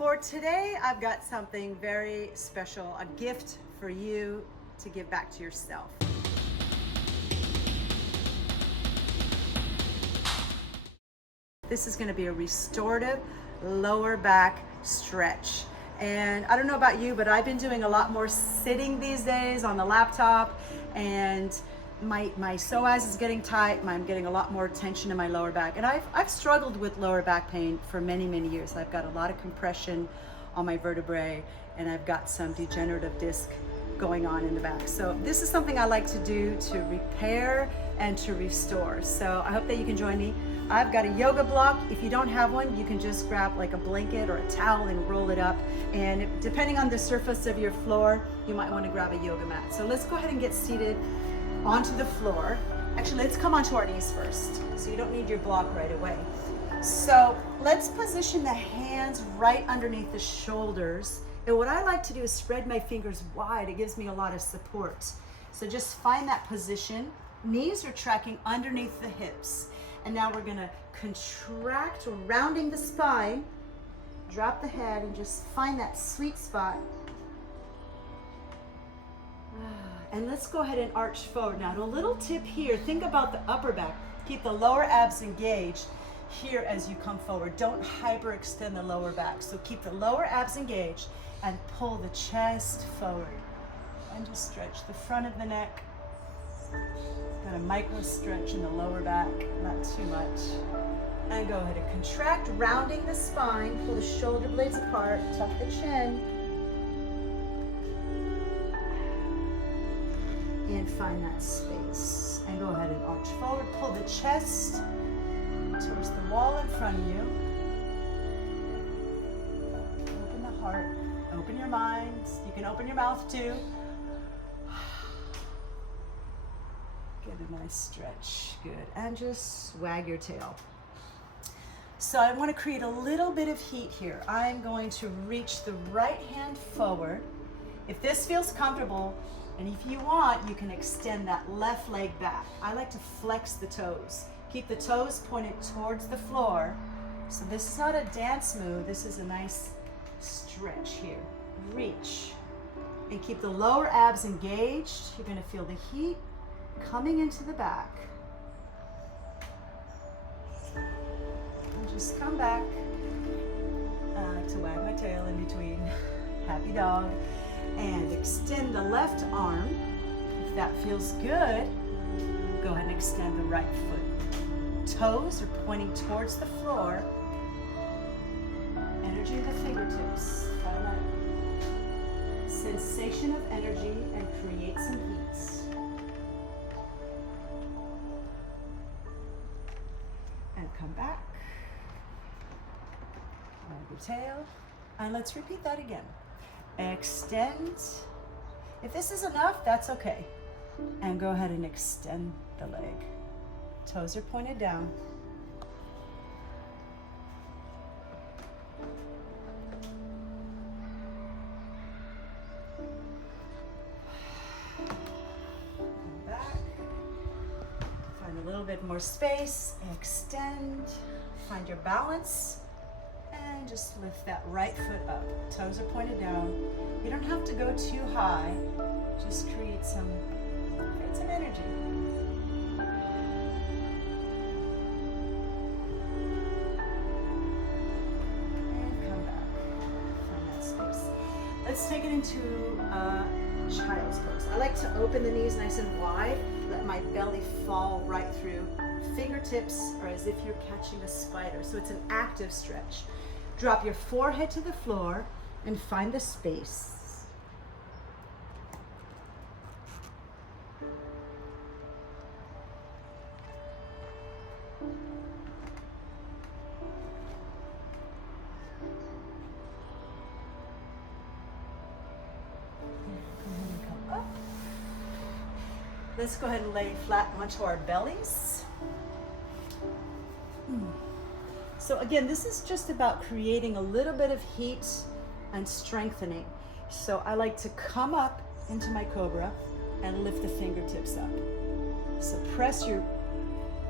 For today, I've got something very special, a gift for you to give back to yourself. This is going to be a restorative lower back stretch. And I don't know about you, but I've been doing a lot more sitting these days on the laptop, and my psoas is getting tight. I'm getting a lot more tension in my lower back. And I've struggled with lower back pain for many, many years. I've got a lot of compression on my vertebrae, and I've got some degenerative disc going on in the back. So this is something I like to do to repair and to restore. So I hope that you can join me. I've got a yoga block. If you don't have one, you can just grab like a blanket or a towel and roll it up. And depending on the surface of your floor, you might want to grab a yoga mat. So let's go ahead and get seated onto the floor. Actually, let's come onto our knees first, so you don't need your block right away. So let's position the hands right underneath the shoulders. And what I like to do is spread my fingers wide. It gives me a lot of support. So just find that position. Knees are tracking underneath the hips. And now we're gonna contract, rounding the spine, drop the head, and just find that sweet spot. And let's go ahead and arch forward. Now, a little tip here, think about the upper back. Keep the lower abs engaged here as you come forward. Don't hyperextend the lower back. So keep the lower abs engaged and pull the chest forward. And just stretch the front of the neck. Got a micro stretch in the lower back, not too much. And go ahead and contract, rounding the spine, pull the shoulder blades apart, tuck the chin. And find that space. And go ahead and arch forward, pull the chest towards the wall in front of you. Open the heart, open your mind. You can open your mouth too. Get a nice stretch, good. And just wag your tail. So I want to create a little bit of heat here. I'm going to reach the right hand forward. If this feels comfortable, and if you want, you can extend that left leg back. I like to flex the toes. Keep the toes pointed towards the floor. So this is not a dance move. This is a nice stretch here. Reach. And keep the lower abs engaged. You're going to feel the heat coming into the back. And just come back. I like to wag my tail in between. Happy dog. And extend the left arm. If that feels good, go ahead and extend the right foot. Toes are pointing towards the floor. Energy in the fingertips. Find that sensation of energy and create some heat. And come back. Wag your tail. And let's repeat that again. Extend. If this is enough, that's okay. And go ahead and extend the leg. Toes are pointed down. Come back. Find a little bit more space. Extend. Find your balance. And just lift that right foot up. Toes are pointed down. You don't have to go too high. Just create some energy. And come back. Find that space. Let's take it into child's pose. I like to open the knees nice and wide. Let my belly fall right through. Fingertips are as if you're catching a spider. So it's an active stretch. Drop your forehead to the floor and find the space. Come up. Let's go ahead and lay flat onto our bellies. So again, this is just about creating a little bit of heat and strengthening. So I like to come up into my cobra and lift the fingertips up. So press your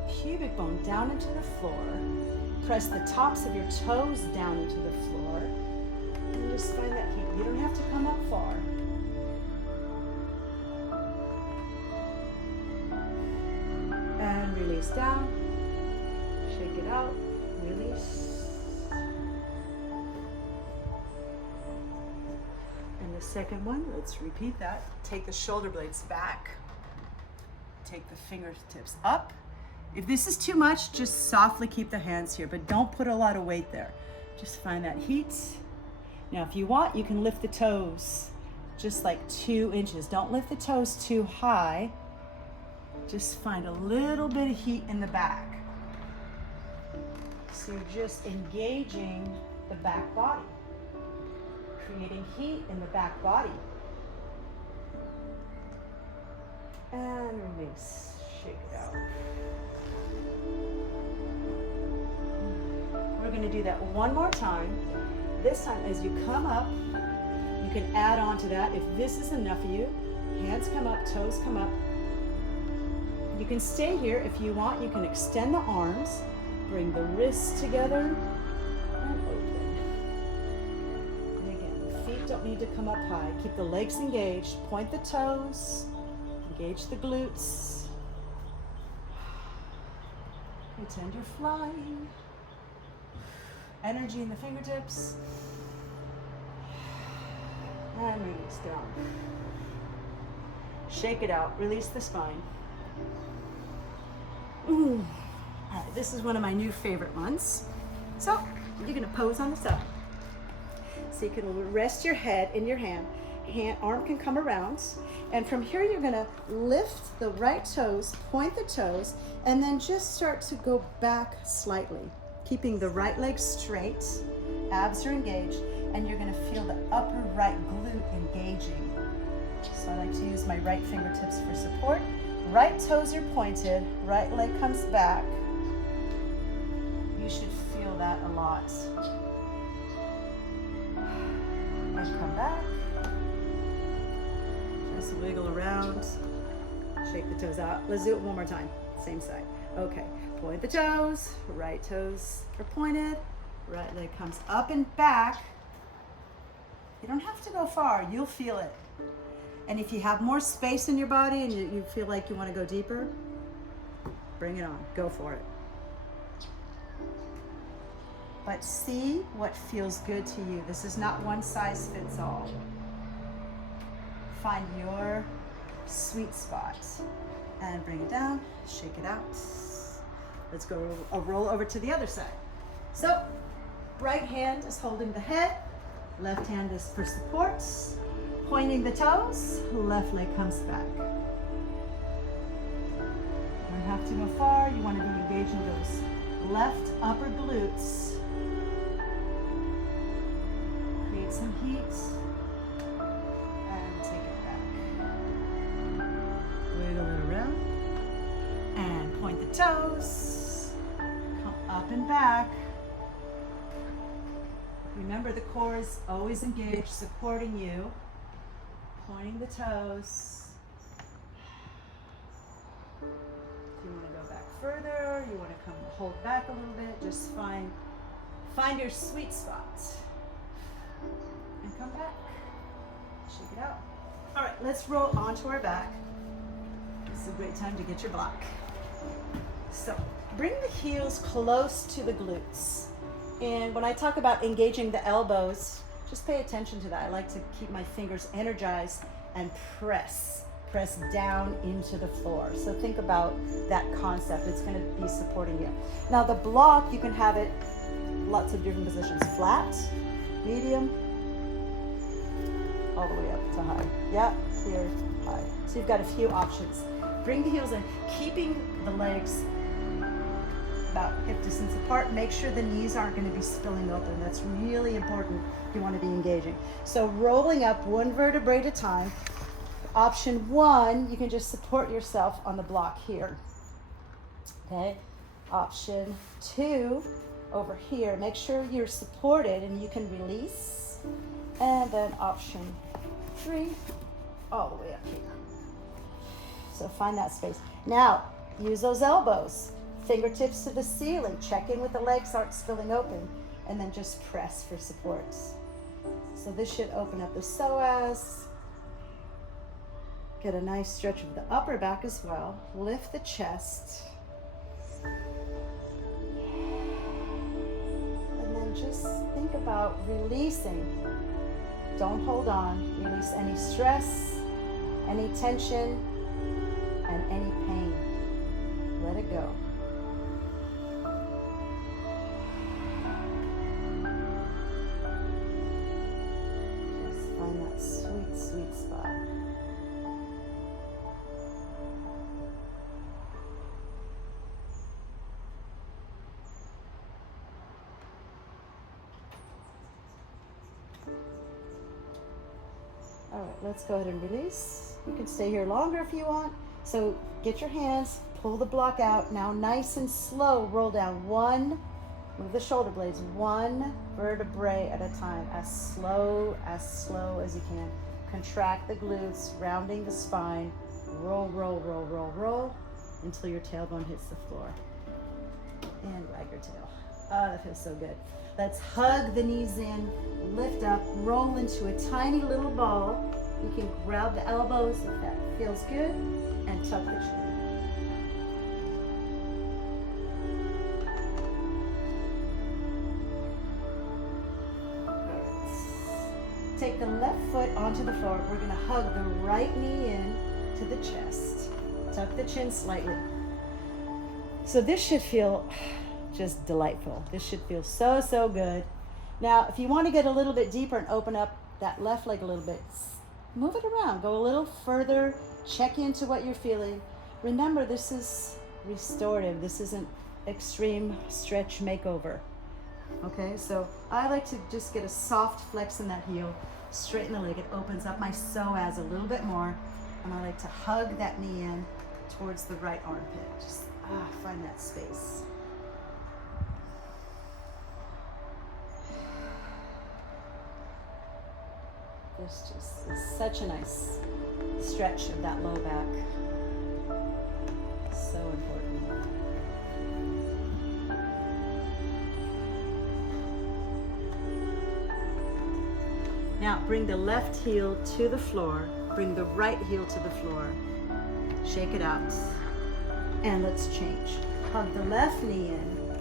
pubic bone down into the floor. Press the tops of your toes down into the floor. down, shake it out, release. And the second one, let's repeat that. Take the shoulder blades back. Take the fingertips up. If this is too much, just softly keep the hands here, but don't put a lot of weight there. Just find that heat. Now, if you want, you can lift the toes just like 2 inches. Don't lift the toes too high. Just find a little bit of heat in the back. So you're just engaging the back body, creating heat in the back body. And release, shake it out. We're gonna do that one more time. This time, as you come up, you can add on to that. If this is enough for you, hands come up, toes come up. You can stay here if you want. You can extend the arms, bring the wrists together, and open. And again, the feet don't need to come up high. Keep the legs engaged, point the toes, engage the glutes. Pretend you're flying. Energy in the fingertips. And release down. Shake it out, release the spine. All right, this is one of my new favorite ones. So you're gonna pose on the side. So you can rest your head in your hand. Arm can come around. And from here, you're gonna lift the right toes, point the toes, and then just start to go back slightly, keeping the right leg straight, abs are engaged, and you're gonna feel the upper right glute engaging. So I like to use my right fingertips for support. Right toes are pointed, right leg comes back. You should feel that a lot. And come back. Just wiggle around. Shake the toes out. Let's do it one more time. Same side. Okay. Point the toes. Right toes are pointed. Right leg comes up and back. You don't have to go far. You'll feel it. And if you have more space in your body and you feel like you want to go deeper, bring it on. Go for it. But see what feels good to you. This is not one size fits all. Find your sweet spot and bring it down, shake it out. Let's go a roll over to the other side. So, right hand is holding the head, left hand is for support, pointing the toes, left leg comes back. You don't have to go far, you want to be engaging those left upper glutes. Create some heat. And take it back. Wiggle it around. And point the toes. Come up and back. Remember, the core is always engaged, supporting you. Pointing the toes. If you want to go back further, you want to come hold back a little bit, just find your sweet spot. And come back. Shake it out. All right, let's roll onto our back. This is a great time to get your block. So bring the heels close to the glutes. And when I talk about engaging the elbows, just pay attention to that. I like to keep my fingers energized and press down into the floor. So think about that concept. It's going to be supporting you. Now the block, you can have it lots of different positions. Flat, medium, all the way up to high. Yeah, here, high. So you've got a few options. Bring the heels in, keeping the legs about hip distance apart. Make sure the knees aren't going to be spilling open. That's really important if you want to be engaging. So rolling up one vertebrae at a time. Option one, you can just support yourself on the block here. Okay. Option two, over here. Make sure you're supported and you can release. And then option three, all the way up here. So find that space. Now, use those elbows. Fingertips to the ceiling. Check in with the legs aren't spilling open. And then just press for support. So this should open up the psoas. Get a nice stretch of the upper back as well. Lift the chest. think about releasing. Don't hold on. Release any stress, any tension, and any pain. Let it go. Just find that sweet, sweet spot. All right, let's go ahead and release. You can stay here longer if you want. So get your hands, pull the block out. Now nice and slow, roll down one, move the shoulder blades, one vertebrae at a time, as slow as you can. Contract the glutes, rounding the spine. Roll, roll, roll, roll, roll, until your tailbone hits the floor. And wag your tail. Oh, that feels so good. Let's hug the knees in, lift up, roll into a tiny little ball. You can grab the elbows if that feels good, and tuck the chin. Good. Take the left foot onto the floor. We're gonna hug the right knee in to the chest. Tuck the chin slightly. So this should feel just delightful. This should feel so, so good. Now, if you want to get a little bit deeper and open up that left leg a little bit, move it around, go a little further, check into what you're feeling. Remember, this is restorative. This isn't extreme stretch makeover. Okay, so I like to just get a soft flex in that heel, straighten the leg. It opens up my psoas a little bit more, and I like to hug that knee in towards the right armpit. Just find that space. This just is such a nice stretch of that low back. So important. Now bring the left heel to the floor, bring the right heel to the floor. Shake it out. And let's change. Hug the left knee in.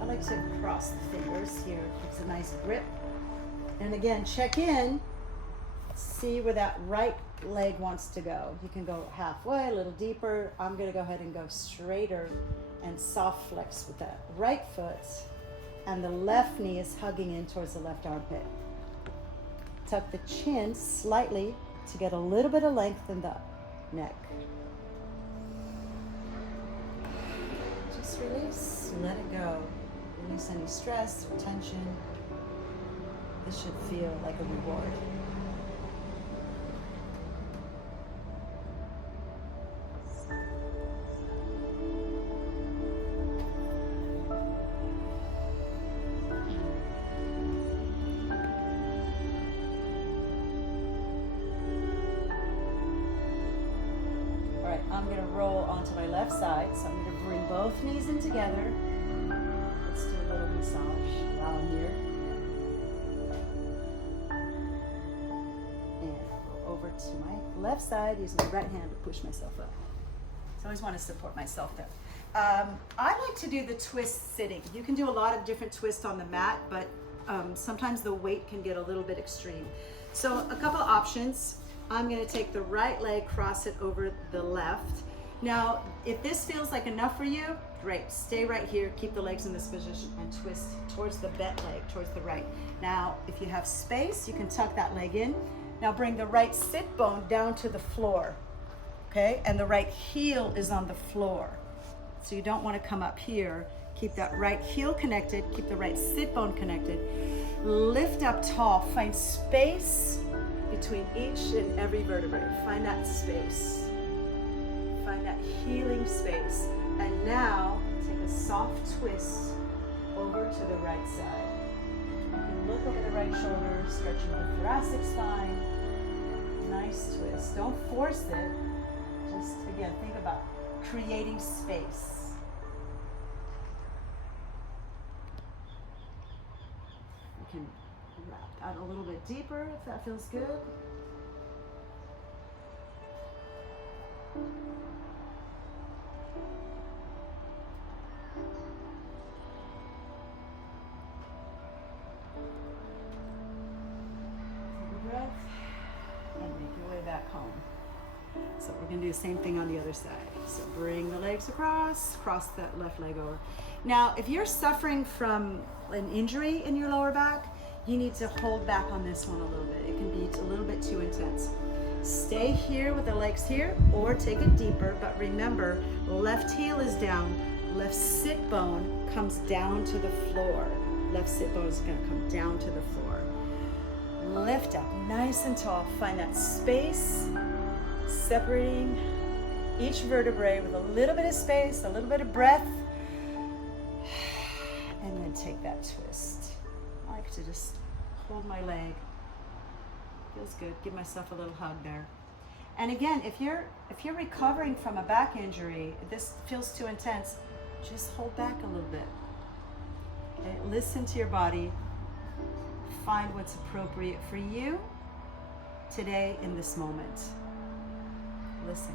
I like to cross the fingers here. Gives a nice grip. And again, check in. See where that right leg wants to go. You can go halfway, a little deeper. I'm gonna go ahead and go straighter and soft flex with that right foot. And the left knee is hugging in towards the left armpit. Tuck the chin slightly to get a little bit of length in the neck. Just release, let it go. Release any stress or tension. This should feel like a reward. I'm going to roll onto my left side, so I'm going to bring both knees in together. Let's do a little massage while I'm here. And I'll go over to my left side, using my right hand to push myself up. So I always want to support myself there. I like to do the twist sitting. You can do a lot of different twists on the mat, but sometimes the weight can get a little bit extreme. So a couple of options. I'm going to take the right leg, cross it over the left. Now, if this feels like enough for you, great. Stay right here, keep the legs in this position, and twist towards the bent leg, towards the right. Now, if you have space, you can tuck that leg in. Now bring the right sit bone down to the floor, okay? And the right heel is on the floor. So you don't want to come up here. Keep that right heel connected, keep the right sit bone connected. Lift up tall, find space between each and every vertebrae. Find that space. Find that healing space. And now, take a soft twist over to the right side. You can look over the right shoulder, stretching the thoracic spine. Nice twist. Don't force it. Just, again, think about creating space. You can wrap out a little bit deeper if that feels good. We're gonna do the same thing on the other side. So bring the legs across, cross that left leg over. Now, if you're suffering from an injury in your lower back, you need to hold back on this one a little bit. It can be a little bit too intense. Stay here with the legs here, or take it deeper, but remember, left heel is down, left sit bone comes down to the floor. Left sit bone is gonna come down to the floor. Lift up nice and tall. Find that space separating each vertebrae with a little bit of space, a little bit of breath, and then take that twist. I like to just hold my leg. Feels good. Give myself a little hug there. And again, if you're recovering from a back injury, this feels too intense, just hold back a little bit. Okay? Listen to your body. Find what's appropriate for you today in this moment. Listen.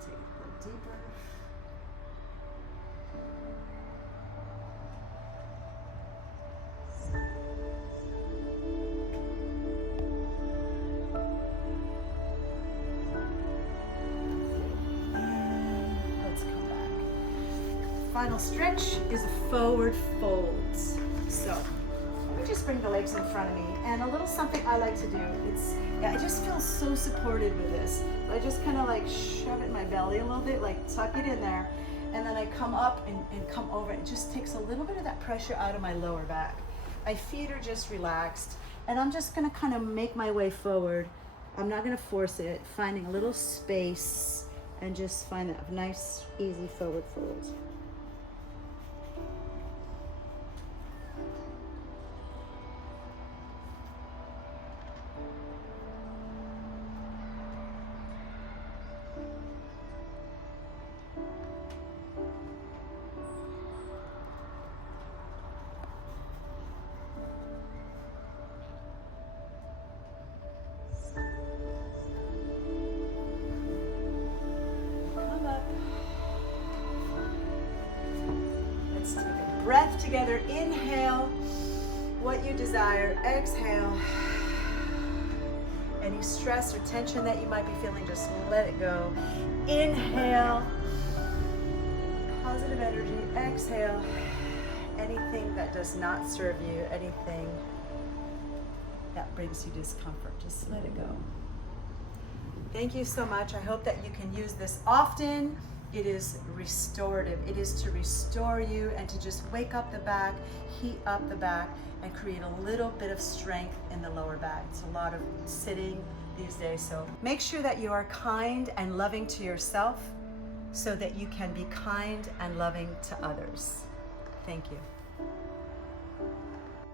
Take it a little deeper. Final stretch is a forward fold. So let me just bring the legs in front of me, and a little something I like to do. I just feel so supported with this. I just kind of like shove it in my belly a little bit, like tuck it in there, and then I come up and come over. It just takes a little bit of that pressure out of my lower back. My feet are just relaxed, and I'm just gonna kind of make my way forward. I'm not gonna force it, finding a little space, and just find that nice, easy forward fold. Breath together. Inhale what you desire. Exhale. Any stress or tension that you might be feeling, just let it go. Inhale. Positive energy. Exhale. Anything that does not serve you, anything that brings you discomfort, just let it go. Thank you so much. I hope that you can use this often. It is restorative. It is to restore you and to just wake up the back, heat up the back, and create a little bit of strength in the lower back. It's a lot of sitting these days, so make sure that you are kind and loving to yourself so that you can be kind and loving to others. Thank you.